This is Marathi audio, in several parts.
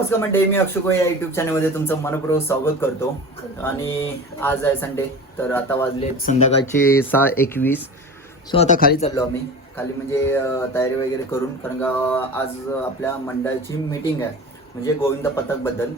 नमस्कार मंडळी मी अक्षुको या युट्यूब चॅनलमध्ये तुमचं मनपूर्वक स्वागत करतो. आणि आज आहे संडे तर आता वाजले संध्याकाळचे सहा एकवीस. सो आता खाली चाललो आम्ही. खाली म्हणजे तयारी वगैरे करून कारण का आज आपल्या मंडळाची मीटिंग आहे. म्हणजे गोविंद पथकबद्दल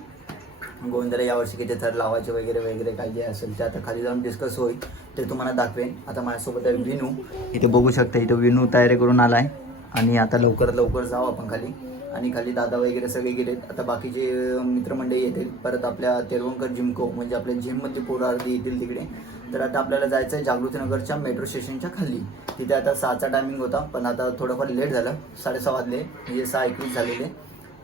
गोविंदाला यावर्षी किती थर लावायचे वगैरे वगैरे काय जे असेल ते आता खाली जाऊन डिस्कस होईल. ते तुम्हाला दाखवेन. आता माझ्यासोबत आहे विनू. इथे बघू शकता इथे विनू तयारी करून आला आहे आणि आता लवकरात लवकर जाऊ आपण खाली. आणि खाली दादा वगैरे सगळे गेलेत. आता बाकीचे मित्रमंडळी येतील परत आपल्या तेलवंकर जिमको म्हणजे आपल्या जिममध्ये पोरं अर्धी येतील तिकडे. तर आता आपल्याला जायचं आहे जागृतीनगरच्या मेट्रो स्टेशनच्या खाली. तिथे आता सहाचा टायमिंग होता पण आता थोडंफार लेट झालं साडेसहा वाजले म्हणजे सहा एकवीस झालेले.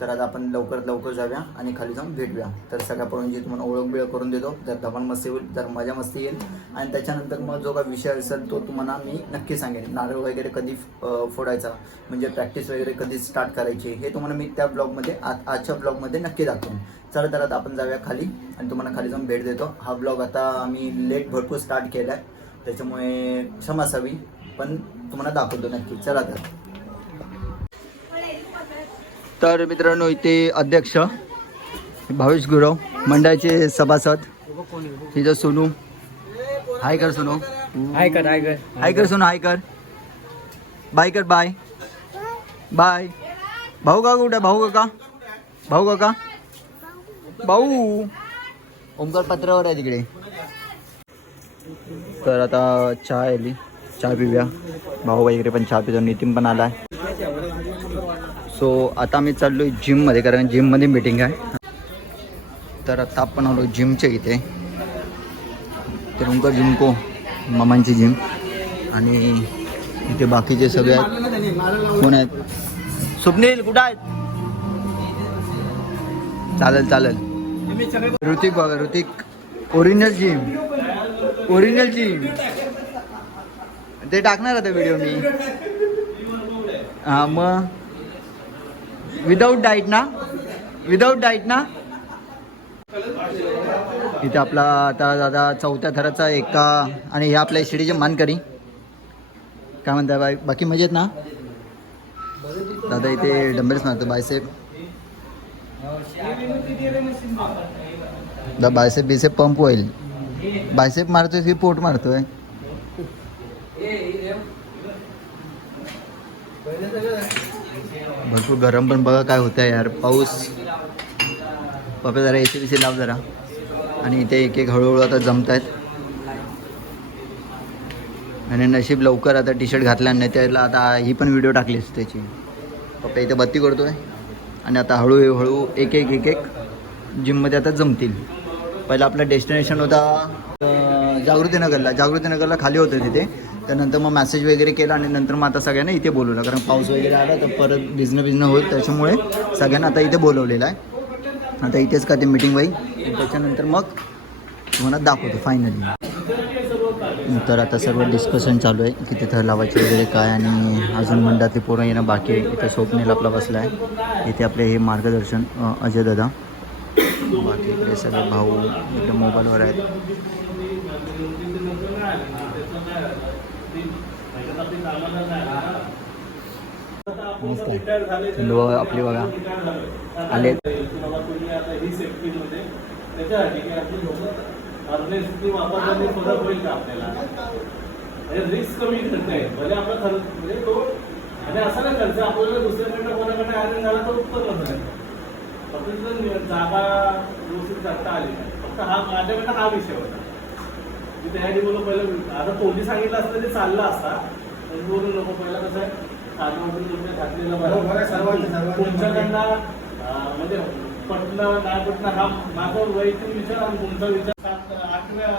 तर आता आपण लवकरात लवकर जाऊया आणि खाली जाऊन भेटूया तर सगळ्या पोरांची तुम्हाला ओळख बिळख करून देतो. जर धमाल मस्ती होईल तर मजा मस्ती येईल. आणि त्याच्यानंतर मग जो काही विषय असेल तो तुम्हाला मी नक्की सांगेन. नारळ वगैरे कधी फोडायचा? म्हणजे प्रॅक्टिस वगैरे कधी स्टार्ट करायची? हे तुम्हाला मी त्या ब्लॉगमध्ये आज आजच्या ब्लॉगमध्ये नक्की दाखवेन. चला तर आता आपण जाऊया खाली आणि तुम्हाला खाली जाऊन भेट देतो. हा ब्लॉग आता आम्ही लेट भरपूर स्टार्ट केला आहे त्याच्यामुळे क्षमा असावी पण तुम्हाला दाखवतो नक्की. चला तर. तर मित्रांनो इथे अध्यक्ष भावेश गुरव मंडळाचे सभासद. तिथं सोनू. हाय कर सोनू. हाय कर हाय कर. हाय कर सोनू हाय कर. बाय कर बाय. बाय. भाऊ का कुठे? भाऊ काका? भाऊ काका? भाऊ. ओमकार पत्रावर आहे तिकडे. तर आता चहा आली. चहा पिऊया. भाऊ वगैरे पण चहा पितो. नितीन पण आलाय. सो आता मी चाललो आहे जिममध्ये कारण जिममध्ये मीटिंग आहे. तर आता आपण आलो जिमच्या इथे. तिरुंकर जिमको मामांची जिम आणि इथे बाकीचे सगळे आहेत. कोण आहेत? स्वप्नील कुठं आहेत? चालेल चालेल. ऋतिक बघा Hrithik. Original gym original gym ते टाकणार आता व्हिडिओ मी. हां मग? विदाऊट डाईट ना? विदाऊट डाईट ना? इथे आपला आता दादा चौथ्या थराचा एका आणि हे आपल्या शिडीचे मानकरी. काय म्हणताय बाय बाकी मजेत ना? दादा इथे डंबेल्स मारतो बायसेप. दा बायसेप बिसेप पंप होईल. बायसेप मारतोय की पोट मारतोय? भरपूर गरम पण बघा काय होतं यार. पाऊस. पप्पा जरा एसी बीसी लाव जरा. आणि इथे एक एक हळूहळू आता जमत आहेत आणि नशीब लवकर आता टी शर्ट घातला नाही त्याला आता ही पण व्हिडिओ टाकलीच त्याची. पप्पा इथे बत्ती करतो आहे आणि आता हळूहळू एक एक एक एक जिममध्ये आता जमतील. पहिला आपला डेस्टिनेशन होता जागृतीनगरला. जागृतीनगरला खाली होतं तिथे. त्यानंतर मग मॅसेज वगैरे केला आणि नंतर मग आता सगळ्यांना इथे बोलवलं. कारण पाऊस वगैरे आला तर परत भिजणं भिजणं होईल. त्याच्यामुळे सगळ्यांना आता इथे बोलवलेलं आहे. आता इथेच का ते मीटिंग होईल? त्याच्यानंतर मग तुम्हाला दाखवतो फायनली तर आता सर्व डिस्कशन चालू आहे. किती थर लावायचे वगैरे काय आणि अजून मंडळातली पोरं येणं बाकी आहे. इथे स्वप्नील आपला बसला आहे इथे आपले हे मार्गदर्शन अजय दादा. बाकी इकडे सगळे भाऊ इकडे मोबाईलवर आहेत. का आपल्याला म्हणजे रिस्क कमी करता म्हणजे आपला खर्च म्हणजे तो आणि असा नाही खर्च आपल्याला दुसऱ्याकडनं कोणाकडे आले झाला तो उत्तर नाही फक्त जागा व्यवस्थित करता आली. फक्त हा माझ्याकडनं हा विषय होता. मी त्यासाठी बोललो पहिलं आता तोंडी सांगितलं असतं ते चाललं असता. पण बोलू नको पहिलं कसं आहे घातलेलं बरोबर तुमच्याकडनं म्हणजे पटलं नाही पटलं हा माझा वैयक्तिक विचार आणि तुमचा विचार. सात आठव्या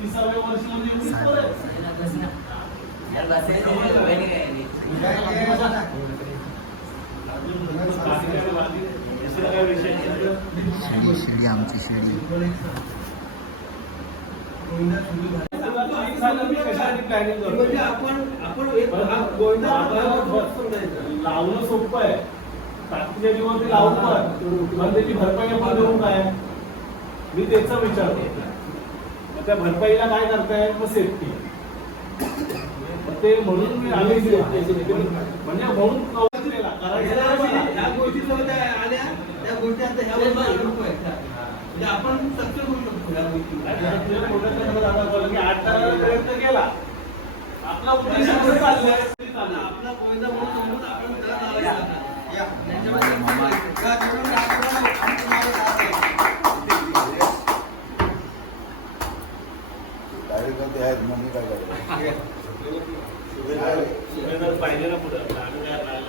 तिसाव्या वर्षी म्हणजे एवढीच पोरं आहेत. बाकी काय- बाकी दुसरा काय विषय नाही. शिडी शिडी आमची शिडी झालं मी कशासाठी प्लॅनिंग करतो लावणं सोपं आहे. ताकदीच्या जीवन ते लावून पण पण त्याची भरपाई आपण देऊ काय? मी त्याचा विचार करतो त्या भरपाईला काय करताय? मग सेफ्टी ते म्हणून मी आम्ही म्हणजे म्हणून कारण या गोष्टी आल्या त्या गोष्टी आता ह्या तुझ्या प्रोडक्टमध्ये आता बोललं की आठ करायला प्रयत्न केला आपला उद्देश आपला फायदा म्हणून आपण त्याला चालायचं. सुभेदार पाहिजे ना पुढं आम्ही काय राहिलं.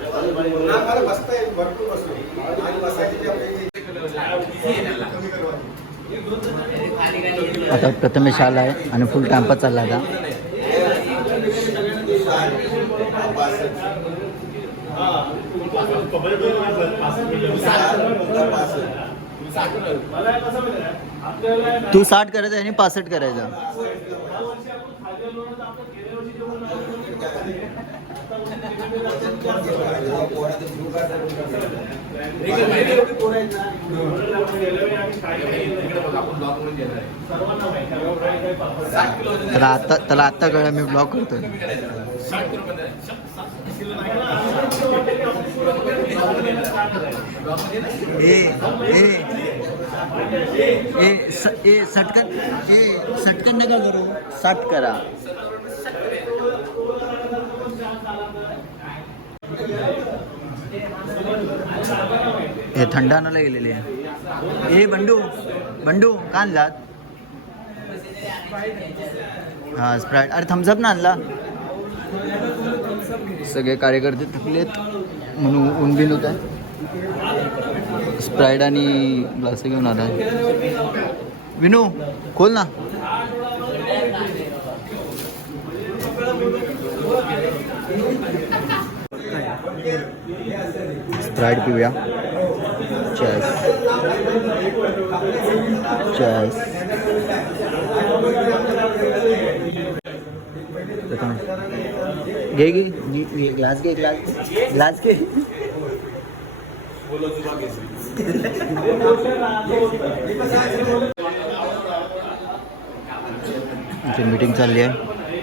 आता प्रथमेश आला आहे आणि फुल टाइमपास चालला आता आहे? तू साठ करायचा आणि पासष्ट करायचा तर आता उद्या आम्ही आहे. त्याला आता कळलं मी ब्लॉक करतोय. ए स- ए सटकन ए सटकन नका करू. साठ करा. हे थंड आणायला गेलेले आहे. ए बंडू बंडू का आणलात? हा स्प्राईट अरे थम्सअप ना आणला. सगळे कार्यकर्ते थकलेत म्हणून ऊन बिन होत आहे. स्प्राईट आणि ग्लास घेऊन आला विनू खोल ना. स्प्राईट पिऊया चॅस। चॅस। घे, घे, ग्लास घे ग्लास ग्लास इथे मीटिंग चालली आहे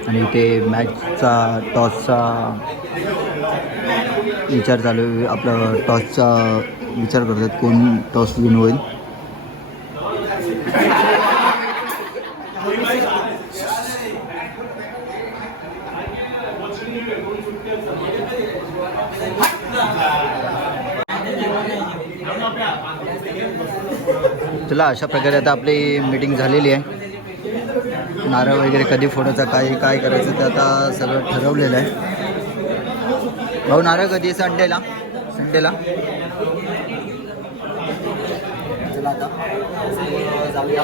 आणि इथे मॅचचा टॉसचा विचार चालू आहे. आपलं टॉसचा विचार करतात कोण टॉस विन होईल. चला अशा प्रकारे आता आपली मीटिंग झालेली आहे. नारळ वगैरे कधी फोडायचा काय काय करायचं ते आता सगळं ठरवलेलं आहे. भाऊ नारळ कधी संडेला? संडेला? चला आता. जाऊया.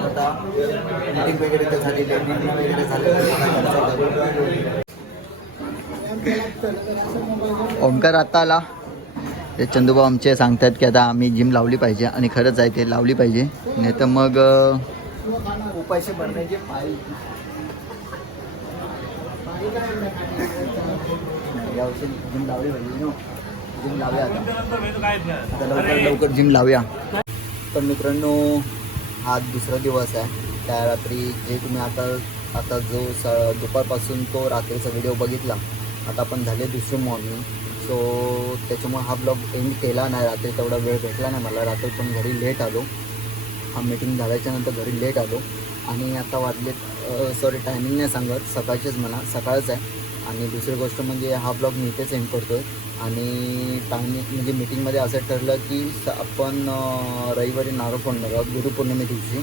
आता मीटिंग वगैरे तर झालेली मीटिंग वगैरे झालेली ओमकार आता आला. ते चंदूबा आमचे सांगतात की आता आम्ही जिम लावली पाहिजे आणि खरंच आहे ते लावली पाहिजे. नाही तर मग अं, भरण्याचे बनण्याचे यावर्षी जिम लावली पाहिजे नो. जिम लावूया आता. लवकर लवकर जिम लावूया. तर मित्रांनो हा दुसरा दिवस आहे. त्या रात्री जे तुम्ही आता आता जो स दुपारपासून तो रात्रीचा व्हिडिओ बघितला आता आपण झाले दुसरे मॉर्निंग सो त्याच्यामुळे हा ब्लॉग एंड केला नाही रात्री तेवढा वेळ भेटला नाही मला. रात्री पण घरी लेट आलो. हा मीटिंग झाल्याच्यानंतर घरी लेट आलो. आणि आता वाजलेत सॉरी टायमिंग नाही सांगत. सकाळचेच म्हणा. सकाळच आहे. आणि दुसरी गोष्ट म्हणजे हा ब्लॉग मी इथे सेंड करतो आहे आणि टायमिंग म्हणजे मीटिंगमध्ये असं ठरलं की आपण रविवारी नारळ फोडणार आहोत गुरुपौर्णिमे दिवशी.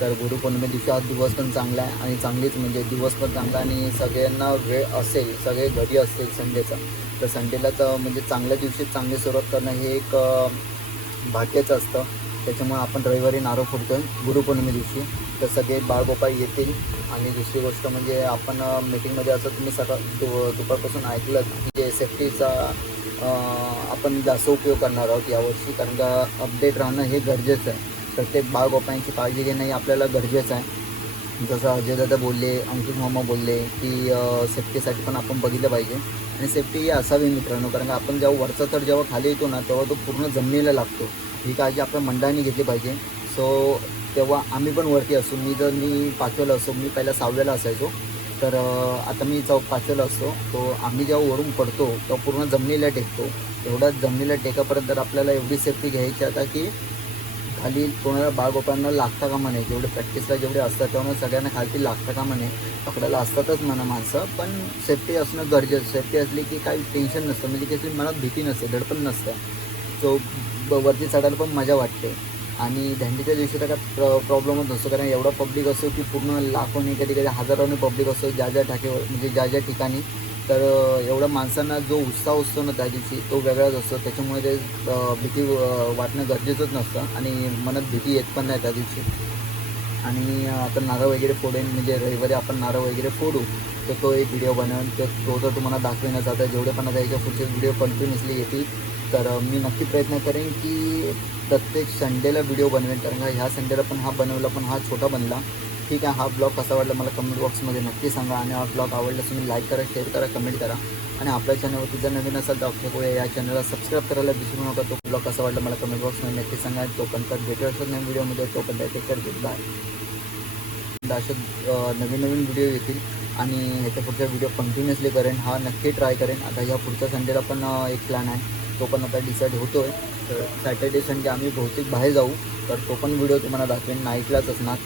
तर गुरुपौर्णिमे दिवशी आज दिवस पण चांगला आहे आणि चांगलीच म्हणजे दिवस पण चांगला आणि सगळ्यांना वेळ असेल सगळे घरी असतील संडेचा तर संडेला तर म्हणजे चांगल्या दिवशी चांगली सुरुवात करणं हे एक भाग्याचं असतं. त्याच्यामुळे आपण रविवारी नारळ फोडतो आहे गुरुपौर्णिमे दिवशी. तर सगळे बाळगोपाळ येतील. आणि दुसरी गोष्ट म्हणजे आपण मीटिंगमध्ये असं तुम्ही सकाळ दु दुपारपासून ऐकलं की सेफ्टीचा आपण जास्त उपयोग करणार आहोत यावर्षी. कारण का अपडेट राहणं हे गरजेचं आहे. प्रत्येक बाळगोपाळांची काळजी घेणं हे आपल्याला गरजेचं आहे. जसं अजयदादा बोलले अंकित मामा बोलले की सेफ्टीसाठी पण आपण बघितलं पाहिजे. आणि सेफ्टी ही असावी मित्रांनो. कारण का आपण जेव्हा वरचा तर जेव्हा खाली येतो ना तेव्हा तो पूर्ण जमिनीला लागतो. ही काळजी आपल्या मंडळाने घेतली पाहिजे. सो तेव्हा आम्ही पण वरती असू. मी जर मी पाचवेला असो मी पहिला सहाव्याला असायचो. तर आता मी चौ पाचवेला असतो. तो आम्ही जेव्हा वरून पडतो तेव्हा पूर्ण जमिनीला टेकतो. एवढा जमिनीला टेकापर्यंत तर आपल्याला एवढी सेफ्टी घ्यायची आता की खाली कोणाला बाळगोपांना लागता का म्हणे? जेवढे प्रॅक्टिसला जेवढे असतात तेव्हा सगळ्यांना खालती लागता का म्हणे? पकडायला असतातच म्हणा माणसं. पण सेफ्टी असणं गरजेचं सेफ्टी असली की काही टेन्शन नसतं. म्हणजे की मनात भीती नसते धडपण नसतं. सो वरती चढायला पण मजा वाटते. आणि थंडीच्या दिवशी तर काय प्र प्रॉब्लेमच नसतो. कारण एवढा पब्लिक असतो की पूर्ण लाखोनी कधी कधी हजारोनी पब्लिक असतो ज्या ज्या ठाकेवर म्हणजे ज्या ज्या ठिकाणी. तर एवढ्या माणसांना जो उत्साह असतो ना त्या दिवशी तो वेगळाच असतो. त्याच्यामुळे ते भीती वाटणं गरजेचंच नसतं. आणि मनात भीती येत पण नाही त्या दिवशी आणि आता नारळ वगैरे फोडेन म्हणजे रविवारी आपण नारळ वगैरे फोडू तर तो एक व्हिडिओ बनवून. तर तो तर तुम्हाला दाखविण्यात आता जेवढे पण आता याच्या पुढचे व्हिडिओ कंटिन्युअसली येतील तर मी नक्की प्रयत्न करेन की प्रत्येक संडेला व्हिडिओ बनवेन. कारण का ह्या संडेला पण हा बनवला पण हा छोटा बनला. ठीक आहे हा ब्लॉग कसा वाटला मला कमेंट बॉक्समध्ये नक्की सांगा. आणि हा ब्लॉग आवडला तुम्ही लाईक करा शेअर करा कमेंट करा. आणि आपल्या चॅनलवरती जर नवीन असाल डॉक्टर कोळे या चॅनलला सबस्क्राईब करायला विसरू नका. तो ब्लॉग कसा वाटला मला कमेंट बॉक्समध्ये नक्की सांगा. तोपर्यंत भेटू असत नाही व्हिडिओमध्ये तोपर्यंत टेक केअर गुड बाय असे नवीन नवीन व्हिडिओ येतील. आणि ह्याच्या पुढचा व्हिडिओ कंटिन्युअसली करेन. हा नक्की ट्राय करेन. आता ह्या पुढच्या संडेला पण एक प्लॅन आहे. तो पण आता डिसाईड होतो आहे तर सॅटर्डे संडे आम्ही बहुतेक बाहेर जाऊ. तर तो पण व्हिडिओ तुम्हाला दाखवेन. नाईटलाच असणार.